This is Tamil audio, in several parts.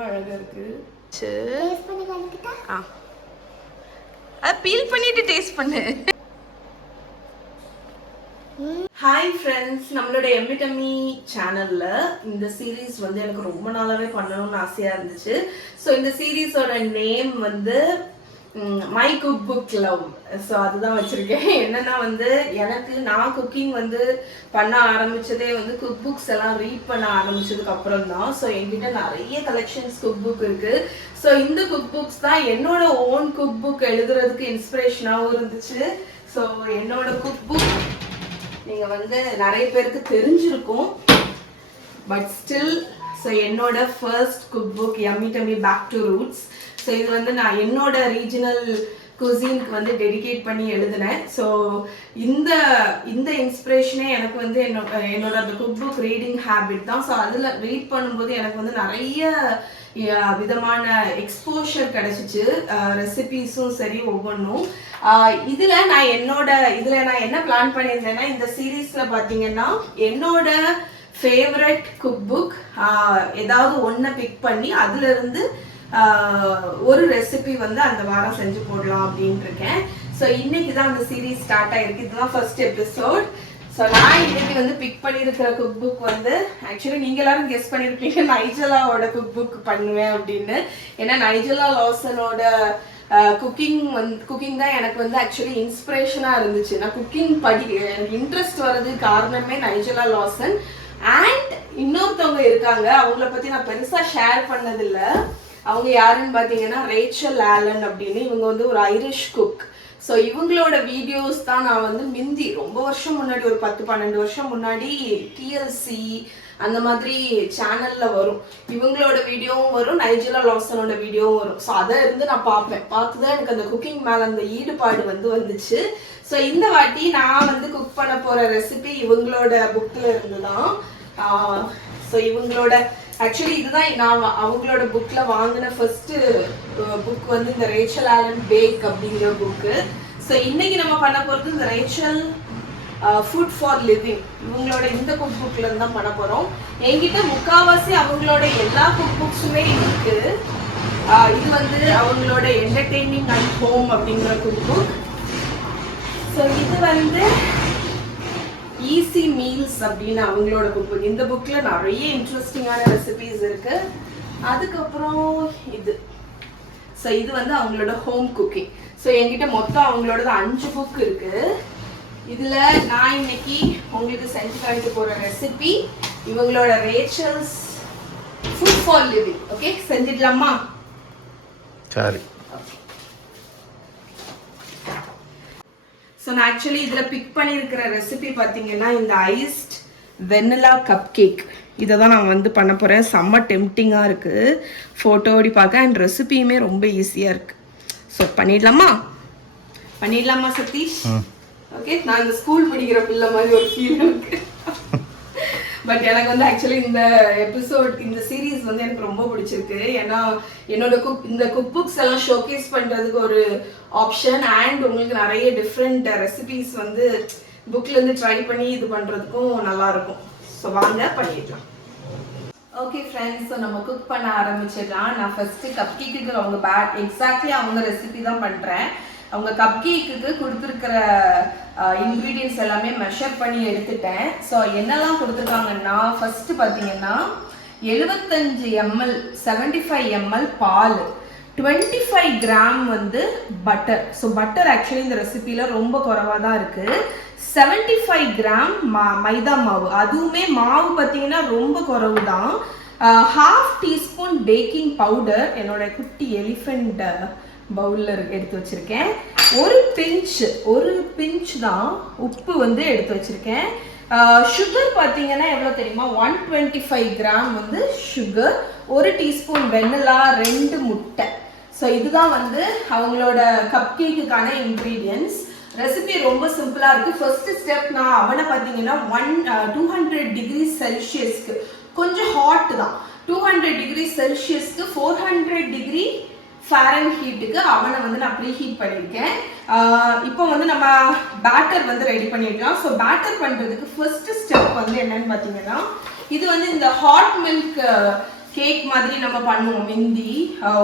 எவ்வளோ அழகாக இருக்குது. அதை பீல் பண்ணிட்டு டேஸ்ட் பண்ணு. ஹாய் ஃப்ரெண்ட்ஸ், நம்மளோட எம்மி டம்மி சேனல்ல இந்த சீரீஸ் வந்து எனக்கு ரொம்ப நாளாவே பண்ணணும்னு ஆசையா இருந்துச்சு. ஸோ இந்த சீரீஸோட நேம் வந்து my cook book love. So அதுதான் வச்சிருக்கேன். என்னன்னா வந்து எனக்கு நான் குக்கிங் வந்து பண்ண ஆரம்பிச்சதே வந்து குக் புக்ஸ் எல்லாம் ரீட் பண்ண ஆரம்பிச்சதுக்கு அப்புறம் தான். ஸோ என்கிட்ட நிறைய கலெக்ஷன்ஸ் குக் புக் இருக்கு. ஸோ இந்த குக் புக்ஸ் தான் என்னோட ஓன் குக் புக் எழுதுறதுக்கு இன்ஸ்பிரேஷனாகவும் இருந்துச்சு. ஸோ என்னோட குக் புக் நீங்க வந்து நிறைய பேருக்கு தெரிஞ்சிருக்கும், பட் ஸ்டில் ஸோ என்னோட first cookbook yummy tummy back to roots. So இது வந்து நான் என்னோட ரீஜனல் குசினுக்கு வந்து டெடிகேட் பண்ணி எழுதினேன். ஸோ இந்த இன்ஸ்பிரேஷனே எனக்கு வந்து என்னோட அந்த குக் புக் ரீடிங் ஹேபிட் தான். ஸோ அதில் ரீட் பண்ணும்போது எனக்கு வந்து நிறைய விதமான எக்ஸ்போஷர் கிடைச்சிச்சு, ரெசிபீஸும் சரி ஒவ்வொன்றும். இதில் நான் என்ன பிளான் பண்ணியிருந்தேன்னா, இந்த சீரீஸில் பார்த்தீங்கன்னா என்னோட ஃபேவரட் குக் புக் ஏதாவது ஒன்றை பிக் பண்ணி அதுலேருந்து ஒரு ரெசிபி வந்து அந்த வாரம் செஞ்சு போடலாம் அப்படின்னு இருக்கேன். ஸோ இன்னைக்கு தான் அந்த சீரீஸ் ஸ்டார்ட் ஆயிருக்கு. இதுதான் ஃபர்ஸ்ட் எபிசோட். ஸோ நான் இன்னைக்கு வந்து பிக் பண்ணியிருக்கிற குக் புக் வந்து ஆக்சுவலி நீங்கள் எல்லாரும் கெஸ் பண்ணியிருப்பீங்க நைஜலாவோட குக் புக் பண்ணுவேன் அப்படின்னு. ஏன்னா நைஜலா லாசனோட குக்கிங் தான் எனக்கு வந்து ஆக்சுவலி இன்ஸ்பிரேஷனாக இருந்துச்சு. நான் குக்கிங் எனக்கு இன்ட்ரெஸ்ட் வர்றதுக்கு காரணமே நைஜலா லாசன். அண்ட் இன்னொருத்தவங்க இருக்காங்க, அவங்கள பற்றி நான் பெருசாக ஷேர் பண்ணதில்லை. அவங்க யாருன்னு பார்த்தீங்கன்னா ரேச்சல் ஆலன் அப்படின்னு. இவங்க வந்து ஒரு ஐரிஷ் குக். ஸோ இவங்களோட வீடியோஸ் தான் நான் வந்து மிந்தி ரொம்ப வருஷம் முன்னாடி, ஒரு 10-12 வருஷம் முன்னாடி டிஎல்சி அந்த மாதிரி சேனல்ல வரும். இவங்களோட வீடியோவும் வரும், நைஜலா லாசனோட வீடியோவும் வரும். ஸோ அதை இருந்து நான் பார்ப்பேன். பார்த்துதான் எனக்கு அந்த குக்கிங் மேலே அந்த ஈடுபாடு வந்துச்சு. ஸோ இந்த வாட்டி நான் வந்து குக் பண்ண போகிற ரெசிபி இவங்களோட புக்கில் இருந்து தான். ஸோ இவங்களோட ஆக்சுவலி இதுதான் நான் அவங்களோட புக்கில் வாங்கின ஃபர்ஸ்ட் புக் வந்து இந்த ரேச்சல் ஆலன் பேக் அப்படிங்கிற புக்கு. ஸோ இன்னைக்கு நம்ம பண்ண போகிறது இந்த ரேச்சல் ஃபுட் ஃபார் லிவிங், இவங்களோட இந்த குக் புக்ல இருந்து தான் பண்ண போகிறோம். என்கிட்ட முக்கால்வாசி அவங்களோட எல்லா குக் புக்ஸுமே இருக்கு. இது வந்து அவங்களோட என்டர்டெய்னிங் அண்ட் ஹோம் அப்படிங்கிற குக் புக். ஸோ இது வந்து ஈஸி மீல்ஸ் அப்படின்னு அவங்களோட குக் புக். இந்த புக்கில் நிறைய இன்ட்ரெஸ்டிங்கான ரெசிபிஸ் இருக்கு. அதுக்கப்புறம் ஸோ இது வந்து அவங்களோட ஹோம் குக்கிங். ஸோ என்கிட்ட மொத்தம் அவங்களோட 5 புக் இருக்கு. இதில் நான் இன்னைக்கு உங்களுக்கு செஞ்சு காமிக்க போகிற ரெசிபி இவங்களோட ரேச்சல்ஸ் ஃபுட் ஃபார் லிவிங். ஓகே, செஞ்சிடலாமா? சரி. ஸோ நான் ஆக்சுவலி இதில் பிக் பண்ணியிருக்கிற ரெசிபி பார்த்தீங்கன்னா இந்த ஐஸ்ட் வெனிலா கப் கேக். இதை தான் நான் வந்து பண்ண போகிறேன். செம்ம டெம்டிங்காக இருக்குது ஃபோட்டோடி பார்க்க, அண்ட் ரெசிபியுமே ரொம்ப ஈஸியாக இருக்குது. ஸோ பண்ணிடலாமா சதீஷ்? ஓகே, நான் இந்த ஸ்கூல் படிக்கிற பிள்ளை மாதிரி ஒரு ஃபீல் இருக்கு. பட் எனக்கு வந்து ஆக்சுவலி இந்த சீரீஸ் வந்து எனக்கு ரொம்ப பிடிச்சிருக்கு. ஏன்னா என்னோட இந்த குக் புக்ஸ் எல்லாம் ஷோகேஸ் பண்ணுறதுக்கு ஒரு ஆப்ஷன், அண்ட் உங்களுக்கு நிறைய டிஃப்ரெண்ட் ரெசிபிஸ் வந்து புக்லேருந்து ட்ரை பண்ணி இது பண்ணுறதுக்கும் நல்லாயிருக்கும். ஸோ வாங்க பண்ணிடலாம். ஓகே ஃப்ரெண்ட்ஸ், ஸோ நம்ம குக் பண்ண ஆரம்பிச்சிடலாம். நான் ஃபஸ்ட்டு கப் கேக்குக்கு எக்ஸாக்ட்லி அவங்க ரெசிபி தான் பண்ணுறேன். அவங்க கப் கேக்குக்கு கொடுத்துருக்கிற இன்க்ரீடியன்ஸ் எல்லாமே மெஷர் பண்ணி எடுத்துட்டேன். ஸோ என்னெல்லாம் கொடுத்துருக்காங்கன்னா, ஃபஸ்ட்டு பார்த்தீங்கன்னா 75 ml 75 ml பால், 25 கிராம் வந்து பட்டர். ஸோ பட்டர் ஆக்சுவலி இந்த ரெசிபியில் ரொம்ப குறைவாக தான் இருக்குது. 75 கிராம் மைதா மாவு, அதுவுமே மாவு பார்த்தீங்கன்னா ரொம்ப குறைவு தான். 1/2 டீஸ்பூன் பேக்கிங் பவுடர், என்னோட குட்டி எலிஃபெண்ட் பவுலில் எடுத்து வச்சுருக்கேன். ஒரு பிஞ்ச் தான் உப்பு வந்து எடுத்து வச்சுருக்கேன். சுகர் பார்த்தீங்கன்னா எவ்வளோ தெரியுமா? 125 கிராம் வந்து சுகர், 1 டீஸ்பூன் வெனிலா, 2 முட்டை. ஸோ இதுதான் வந்து அவங்களோட கப் கேக்குக்கான இன்க்ரீடியன்ஸ். ரெசிபி ரொம்ப சிம்பிளாக இருக்குது. ஃபர்ஸ்ட் ஸ்டெப், நான் அவனை பார்த்தீங்கன்னா 200 டிகிரி செல்சியஸ்க்கு, கொஞ்சம் ஹாட் தான், 200 டிகிரி செல்சியஸ்க்கு 400 டிகிரி ஃபாரன்ஹீட்டுக்கு அவனை வந்து நான் ப்ரீ ஹீட் பண்ணியிருக்கேன். இப்போ வந்து நம்ம பேட்டர் வந்து ரெடி பண்ணிடலாம். ஸோ பேட்டர் பண்ணுறதுக்கு ஃபர்ஸ்ட் ஸ்டெப் வந்து என்னன்னு பார்த்தீங்கன்னா, இது வந்து இந்த ஹாட் மில்க் கேக் மாதிரி நம்ம பண்ணுவோம் மிந்தி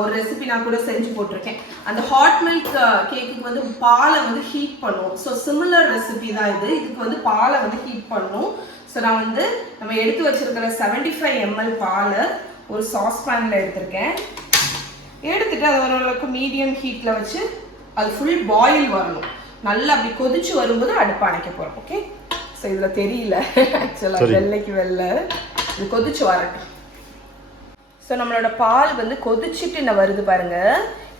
ஒரு ரெசிபி நான் கூட செஞ்சு போட்டிருக்கேன். அந்த ஹாட் மில்க் கேக்குக்கு வந்து பாலை வந்து ஹீட் பண்ணுவோம். ஸோ சிமிலர் ரெசிபி தான் இது. இதுக்கு வந்து பாலை வந்து ஹீட் பண்ணும். ஸோ நான் வந்து நம்ம எடுத்து வச்சிருக்கிற 75 ml பாலை ஒரு சாஸ் பேனில் எடுத்திருக்கேன். எடுத்துட்டு அது ஓரளவுக்கு மீடியம் ஹீட்டில் வச்சு அது ஃபுல் பாயில் வரணும். நல்லா அப்படி கொதிச்சு வரும்போது அடுப்பு அணைக்க போகிறோம். ஓகே, ஸோ இதில் தெரியல ஆக்சுவலாக வெள்ளைக்கு வெள்ளை இது கொதிச்சு வரட்டும். ஸோ நம்மளோட பால் வந்து கொதிச்சுட்டு என்ன வருது பாருங்க.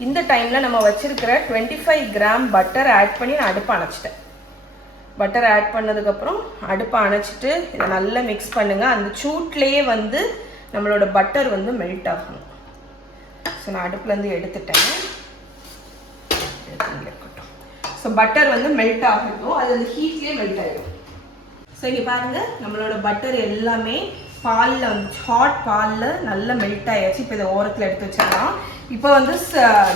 இந்த டைமில் நம்ம வச்சிருக்கிற 25 கிராம் பட்டர் ஆட் பண்ணி நான் அடுப்பு அணைச்சிட்டேன். பட்டர் ஆட் பண்ணதுக்கப்புறம் அடுப்பை அணைச்சிட்டு இதை நல்லா மிக்ஸ் பண்ணுங்கள். அந்த சூட்லேயே வந்து நம்மளோட பட்டர் வந்து மெல்ட் ஆகணும். ஸோ நான் அடுப்புலேருந்து எடுத்துட்டேன். இருக்கட்டும். ஸோ பட்டர் வந்து மெல்ட் ஆகட்டும். அது அந்த ஹீட்லேயே மெல்ட் ஆகிடும். ஸோ இங்கே பாருங்கள் நம்மளோட பட்டர் எல்லாமே பாலில் வந்து ஹாட் பாலில் நல்லா மெல்ட் ஆகிடுச்சு. இப்போ இதை ஓரத்தில் எடுத்து வச்சிடலாம். இப்போ வந்து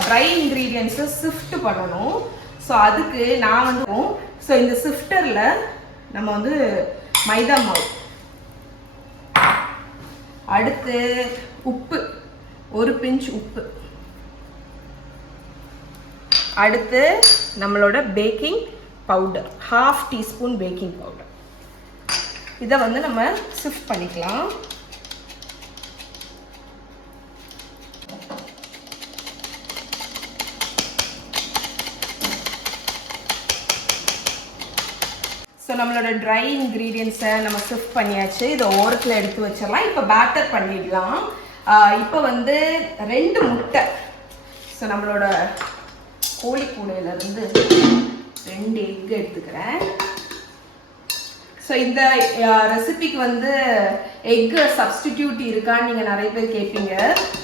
ட்ரை இன்க்ரீடியன்ஸை சிஃப்ட் பண்ணணும். ஸோ அதுக்கு நான் வந்து ஸோ இந்த சிஃப்டரில் நம்ம வந்து மைதா மாவு, அடுத்து உப்பு, ஒரு பிஞ்ச் உப்பு, அடுத்து நம்மளோட baking powder 1/2 teaspoon baking powder. இதை வந்து நம்ம சிஃப்ட் பண்ணிக்கலாம். ஸோ நம்மளோட ட்ரை இன்க்ரீடியன்ஸை நம்ம சிஃப்ட் பண்ணியாச்சு. இதை ஓரத்தில் எடுத்து வச்சிடலாம். இப்போ பேட்டர் பண்ணிடலாம். இப்போ வந்து 2 முட்டை. ஸோ நம்மளோட கோழிக்கூடையிலேருந்து 2 எக் எடுத்துக்கிறேன். ஸோ இந்த ரெசிபிக்கு வந்து எக்கு சப்ஸ்டிடியூட் இருக்கான்னு நீங்கள் நிறைய பேர் கேட்பீங்க.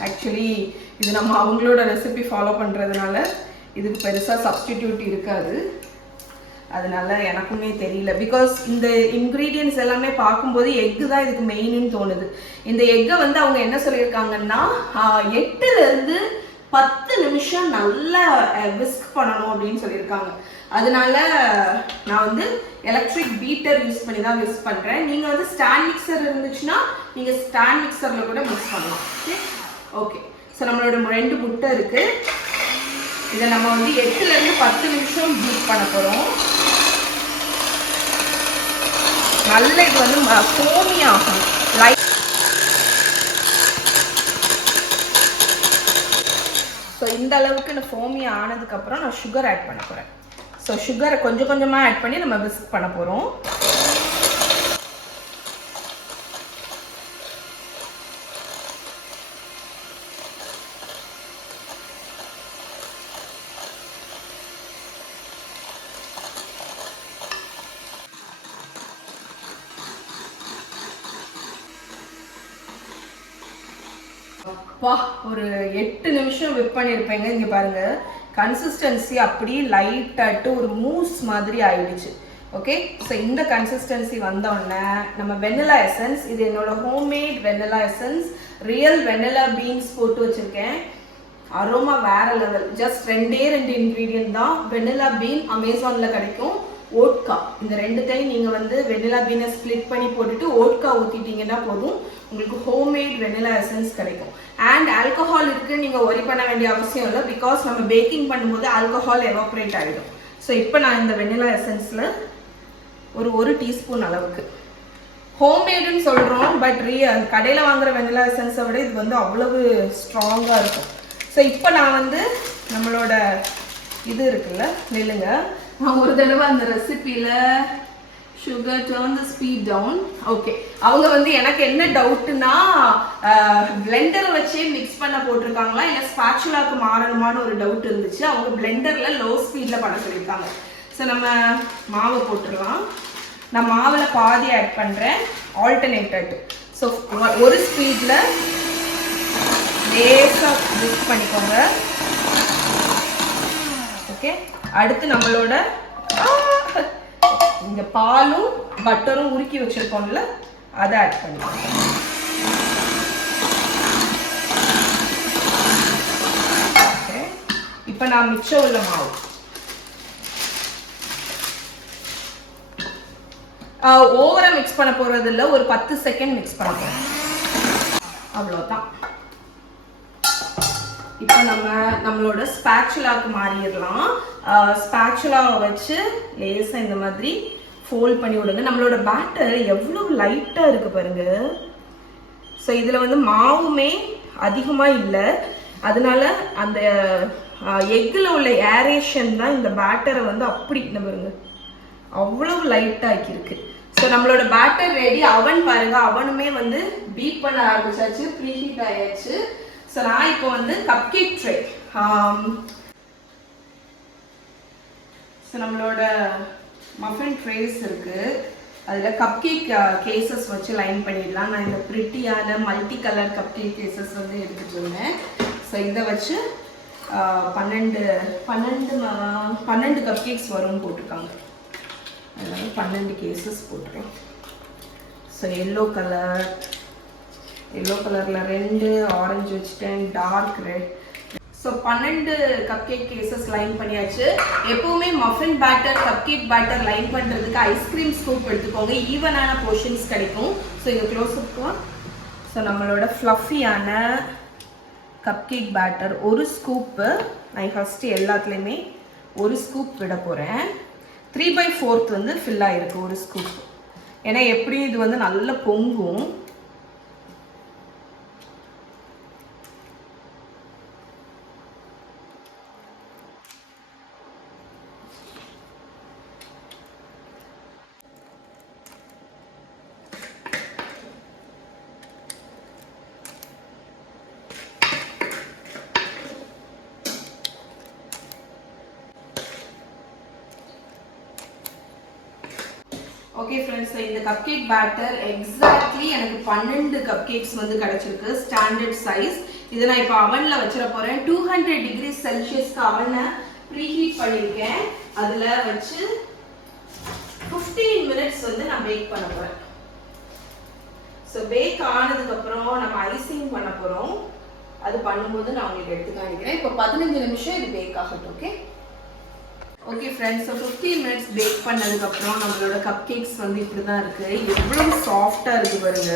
ஆக்சுவலி இது நம்ம அவங்களோட ரெசிபி ஃபாலோ பண்ணுறதுனால இதுக்கு பெருசாக சப்ஸ்டிடியூட் இருக்காது. அதனால எனக்குமே தெரியல. பிகாஸ் இந்த இன்க்ரீடியன்ஸ் எல்லாமே பார்க்கும்போது எக்கு தான் இதுக்கு மெயின்னு தோணுது. இந்த எக்கை வந்து அவங்க என்ன சொல்லியிருக்காங்கன்னா 8லேருந்து 10 நிமிஷம் நல்லா விஸ்க் பண்ணணும் அப்படின்னு சொல்லியிருக்காங்க. அதனால நான் வந்து எலக்ட்ரிக் பீட்டர் யூஸ் பண்ணி தான் விஸ்க் பண்ணுறேன். நீங்கள் வந்து ஸ்டாண்ட் மிக்சர் இருந்துச்சுன்னா நீங்கள் ஸ்டாண்ட் மிக்சரில் கூட மிக்ஸ் பண்ணலாம். ஓகே, ஸோ நம்மளோட 2 முட்டை இருக்குது. இதை நம்ம வந்து 8லேருந்து 10 நிமிஷம் பீட் பண்ண போகிறோம். நல்ல இது வந்து ஃபோமி ஆகும். ஸோ இந்த அளவுக்கு நான் ஃபோமி ஆனதுக்கப்புறம் நான் சுகர் ஆட் பண்ண போகிறேன். ஸோ சுகரை கொஞ்சம் கொஞ்சமாக ஆட் பண்ணி நம்ம விஸ்க் பண்ண போகிறோம். அப்பா ஒரு 8 நிமிஷம் விப் பண்ணியிருப்பேங்க. இங்கே பாருங்கள் கன்சிஸ்டன்சி அப்படியே லைட்டாட்டு ஒரு மூஸ் மாதிரி ஆயிடுச்சு. ஓகே, ஸோ இந்த கன்சிஸ்டன்சி வந்தோடனே நம்ம வெனிலா எசன்ஸ், இது என்னோட homemade vanilla essence, real vanilla beans போட்டு வச்சுருக்கேன். அரோமா வேற லெவல். ஜஸ்ட் 2 இன்க்ரீடியன்ட் தான். வெனிலா பீன் அமேசானில் கிடைக்கும். ஓட்கா, இந்த 2த்தையும் நீங்கள் வந்து வெனிலா பீனை ஸ்ப்ளிட் பண்ணி போட்டுட்டு ஓட்கா ஊற்றிட்டீங்கன்னா போதும், உங்களுக்கு ஹோம்மேட் வெனிலா எசன்ஸ் கிடைக்கும். அண்ட் ஆல்கஹால் இருக்குது, நீங்கள் ஒரி பண்ண வேண்டிய அவசியம் இல்லை. பிகாஸ் நம்ம பேக்கிங் பண்ணும்போது ஆல்கஹால் எவாப்ரேட் ஆகிடும். ஸோ இப்போ நான் இந்த வெனிலா எசன்ஸில் ஒரு டீஸ்பூன் அளவுக்கு, ஹோம்மேடுன்னு சொல்கிறோம், பட் கடையில் வாங்குகிற வெனிலா எசன்ஸை விட இது வந்து அவ்வளவு ஸ்ட்ராங்காக இருக்கும். ஸோ இப்போ நான் வந்து நம்மளோட இது இருக்குல்ல, நெல்லுங்க, நான் ஒரு தடவை அந்த ரெசிபியில் sugar turn the speed down. Okay, அவங்க வந்து எனக்கு என்ன டவுட்னா பிளெண்டர் வச்சே மிக்ஸ் பண்ண போட்டிருக்காங்களா இல்லை ஸ்பாச்சுலாக்கு மாறணுமான்னு ஒரு டவுட் இருந்துச்சு. அவங்க பிளெண்டரில் லோ ஸ்பீடில் பண்ண சொல்லியிருக்காங்க. ஸோ நம்ம மாவை போட்டுடலாம். நான் மாவில் பாதி ஆட் பண்ணுறேன், ஆல்டர்னேட்டட். ஸோ ஒரு ஸ்பீடில் லேசாக மிக்ஸ் பண்ணிக்கோங்க. ஓகே, அடுத்து நம்மளோட இங்க பாலும் பட்டரும் உருக்கி வச்சிருக்கோம்ல, அதை ஆட் பண்ணிக்கலாம். ஓகே, இப்போ நான் மிச்சம் உள்ள மாவு ஓவரா மிக்ஸ் பண்ண போறது இல்லை, ஒரு 10 செகண்ட் மிக்ஸ் பண்ண போறேன், அவ்வளோதான். இப்போ நம்மளோட ஸ்பேச்சுலாக்கு மாறிடலாம். ஸ்பேச்சுலாவை வச்சு லேசாக இந்த மாதிரி ஃபோல்ட் பண்ணி விடுங்க. நம்மளோட பேட்டர் எவ்வளோ லைட்டாக இருக்குது பாருங்க. ஸோ இதில் வந்து மாவுமே அதிகமாக இல்லை, அதனால அந்த எக்கில் உள்ள ஏரேஷன் தான் இந்த பேட்டரை வந்து அப்படி பாருங்க அவ்வளோ லைட்டாக ஆக்கியிருக்கு. ஸோ நம்மளோட பேட்டர் ரெடி. அவன் பாருங்க, அவனுமே வந்து பீட் பண்ண ஆரம்பிச்சாச்சு, ப்ரீ ஹீட் ஆயாச்சு. ஸோ நான் இப்போ வந்து கப் கேக் ட்ரே, ஸோ நம்மளோட மஃபின் ட்ரேஸ் இருக்கு, அதில் கப் கேக் கேசஸ் வச்சு லைன் பண்ணிடலாம். நான் இந்த ப்ரிட்டியான multi colour cupcake cases வந்து எடுத்துட்டு இருந்தேன். ஸோ இதை வச்சு 12 கப் கேக்ஸ் வரும்னு போட்டிருக்காங்க, அதனால 12 கேசஸ் போட்டுருக்கேன். ஸோ எல்லோ கலரில் 2, ஆரஞ்சு வச்சுட்டேன், dark red. So 12 cupcake cases line பண்ணியாச்சு. எப்பவுமே muffin batter cupcake batter line பண்ணுறதுக்கு ஐஸ்கிரீம் ஸ்கூப் எடுத்துக்கோங்க, ஈவனான போர்ஷன்ஸ் கிடைக்கும். ஸோ இங்கே க்ளோஸ்அப்லாம் ஸோ நம்மளோட ஃப்ளஃபியான கப் கேக் பேட்டர் ஒரு ஸ்கூப்பு நான் ஃபஸ்ட்டு எல்லாத்துலேயுமே ஒரு ஸ்கூப் விட போகிறேன். 3/4 வந்து ஃபில் ஆகிருக்கு ஒரு ஸ்கூப், ஏன்னா எப்படியும் இது வந்து நல்லா பொங்கும். ஓகே ஃப்ரெண்ட்ஸ், இந்த கப் கேக் பேட்டர் எக்ஸாக்ட்லி எனக்கு 12 கப் கேக்ஸ் வந்து கிடைச்சிருக்கு, ஸ்டாண்டர்ட் சைஸ். இதை நான் இப்போ அவனில் வச்சிட போகிறேன். 200 டிகிரி செல்சியஸ்க்கு அவனை ப்ரீஹீட் பண்ணியிருக்கேன். அதில் வச்சு 15 மினிட்ஸ் வந்து நான் பேக் பண்ண போகிறேன். ஸோ பேக் ஆனதுக்கப்புறம் நம்ம ஐசிங் பண்ண போகிறோம். அது பண்ணும்போது நான் உங்களுக்கு எடுத்து காணிக்கிறேன். இப்போ 15 நிமிஷம் இது பேக் ஆகட்டும். Okay friends, so 15 minutes bake பண்ணதுக்கப்புறம் நம்மளோட கப் கேக்ஸ் வந்து இப்படி தான் இருக்குது. எவ்வளோ சாஃப்டாக இருக்குது பாருங்க.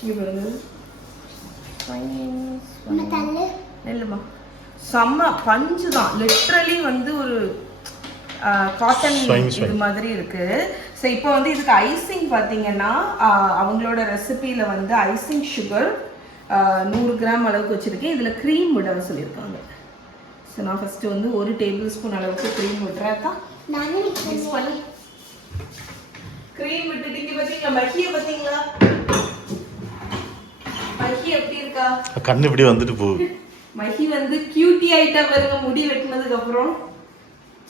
இங்கே பாருங்க, இல்லைம்மா செம்ம பஞ்சு தான், லிட்ரலி வந்து ஒரு காட்டன் இது மாதிரி இருக்குது. ஸோ இப்போ வந்து இதுக்கு ஐசிங் பார்த்தீங்கன்னா அவங்களோட ரெசிபியில் வந்து ஐசிங் சுகர் 100 கிராம் அளவுக்கு வச்சுருக்கேன். இதில் க்ரீம் விட சொல்லியிருக்காங்க. ஸோ நான் ஃபஸ்ட்டு வந்து 1 டேபிள் ஸ்பூன் அளவுக்கு க்ரீம் விட்டுறேன். மிக்ஸ் பண்ணி க்ரீம் விட்டுட்டீங்க. பார்த்தீங்களா மஹியை, பார்த்தீங்களா மஹி எப்படி இருக்கா? கண்ணு இப்படி வந்துட்டு போகுது. மஹி வந்து கியூட்டி ஆயிட்டா பாருங்க, முடி வெட்டினதுக்கு அப்புறம்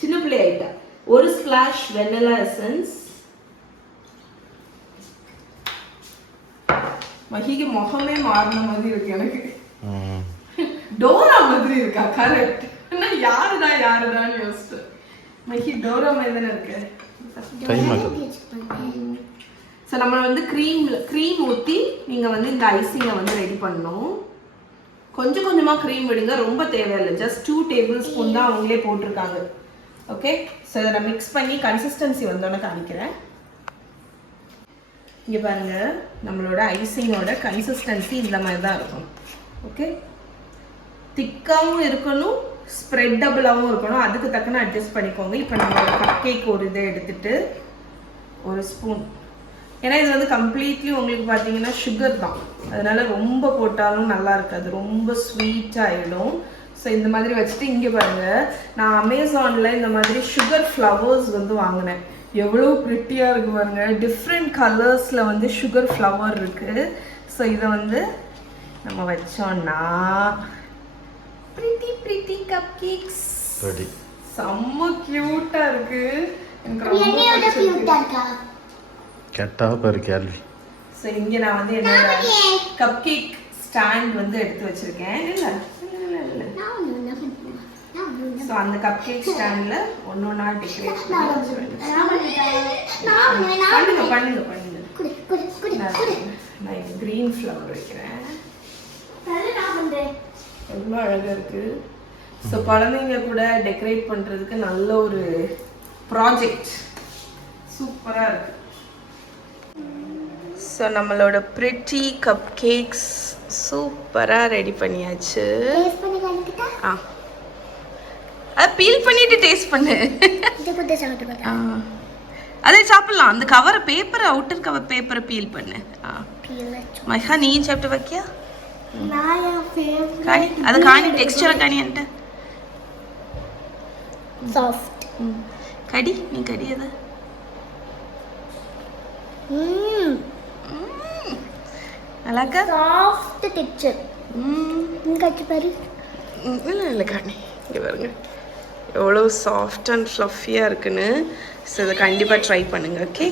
சின்ன பிள்ளை ஆயிட்டா. ஒரு ஸ்பிளாஷ் வெனிலா எசன்ஸ். மஹிக்கு முகமே மாறின மாதிரி இருக்கு எனக்கு. டோரா மாதிரி இருக்கா? கரெக்ட். யாருதான் யோசிச்சு மஹி டோரா மாதிரி தானே இருக்கு. ஸோ நம்ம வந்து க்ரீம் ஊற்றி நீங்கள் வந்து இந்த ஐசிங்கை வந்து ரெடி பண்ணணும். கொஞ்சம் கொஞ்சமாக க்ரீம் விடுங்க, ரொம்ப தேவையில்லை. ஜஸ்ட் 2 டேபிள் ஸ்பூன் தான் அவங்களே போட்டிருக்காங்க. ஓகே, ஸோ இதை நான் மிக்ஸ் பண்ணி கன்சிஸ்டன்சி வந்தோன்னே காமிக்கிறேன். இங்கே பாருங்கள், நம்மளோட ஐசிங்கோட கன்சிஸ்டன்சி இந்த மாதிரி தான் இருக்கும். ஓகே, திக்காகவும் இருக்கணும், ஸ்ப்ரெட்டபிளாகவும் இருக்கணும். அதுக்கு தக்கன அட்ஜஸ்ட் பண்ணிக்கோங்க. இப்போ நம்மளோட கப் கேக் ஒரு இதை எடுத்துகிட்டு 1 ஸ்பூன், ஏன்னா இது வந்து கம்ப்ளீட்லி உங்களுக்கு பார்த்தீங்கன்னா சுகர் தான், அதனால ரொம்ப போட்டாலும் நல்லா இருக்காது, ரொம்ப ஸ்வீட்டாக ஆகிடும். ஸோ இந்த மாதிரி வச்சுட்டு இங்கே பாருங்கள், நான் அமேசானில் இந்த மாதிரி சுகர் ஃப்ளவர்ஸ் வந்து வாங்கினேன். எவ்வளோ ப்ரிட்டியாக இருக்குது பாருங்கள், டிஃப்ரெண்ட் கலர்ஸில் வந்து சுகர் ஃப்ளவர் இருக்குது. ஸோ இதை வந்து நம்ம வச்சோன்னா pretty cupcakes ரெடி. செம்ம கியூட்டா இருக்கு. எனக்கு ரொம்ப பிடிச்சிருக்கு. கேட்டா பாரு கேள்வி. சோ இங்க நான் வந்து என்னோட கப் கேக் ஸ்டாண்ட் வந்து எடுத்து வச்சிருக்கேன். இல்ல சோ அந்த கப் கேக் ஸ்டாண்ட்ல ஒண்ணொண்ணா டெக்கரேட் பண்ணுங்க. நான் கிரீன் ஃப்ளவர் வைக்கிறேன். எவ்வளோ அழகாக இருக்குது. ஸோ குழந்தைங்க கூட டெக்கரேட் பண்ணுறதுக்கு நல்ல ஒரு ப்ராஜெக்ட், சூப்பராக இருக்குது. ஸோ நம்மளோட ப்ரிட்டி கப் கேக்ஸ் சூப்பராக ரெடி பண்ணியாச்சு. ஆ அதை பீல் பண்ணிட்டு டேஸ்ட் பண்ணு. இதை பற்றி சாப்பிட்டு பார்த்தா அதே சாப்பிடலாம். அந்த கவரை பேப்பரை அவுட்டர் கவர் பேப்பரை பீல் பண்ணு. மைஹா நீயும் சாப்பிட்டு வைக்கியா? நான் என் ஃபேவரட் காணி அதை காணி டெக்ஸ்டரை காணி என்கிட்ட. சாஃப்ட். கடி நீ கடி அதை. நல்லாக்கா? Soft texture. இங்க கட்டி பாரு. இல்லை இல்லை காணி இங்கே பாருங்க எவ்வளோ சாஃப்ட் அண்ட் ஃப்ளஃபியாக இருக்குன்னு. ஸோ இதை கண்டிப்பாக ட்ரை பண்ணுங்க. ஓகே.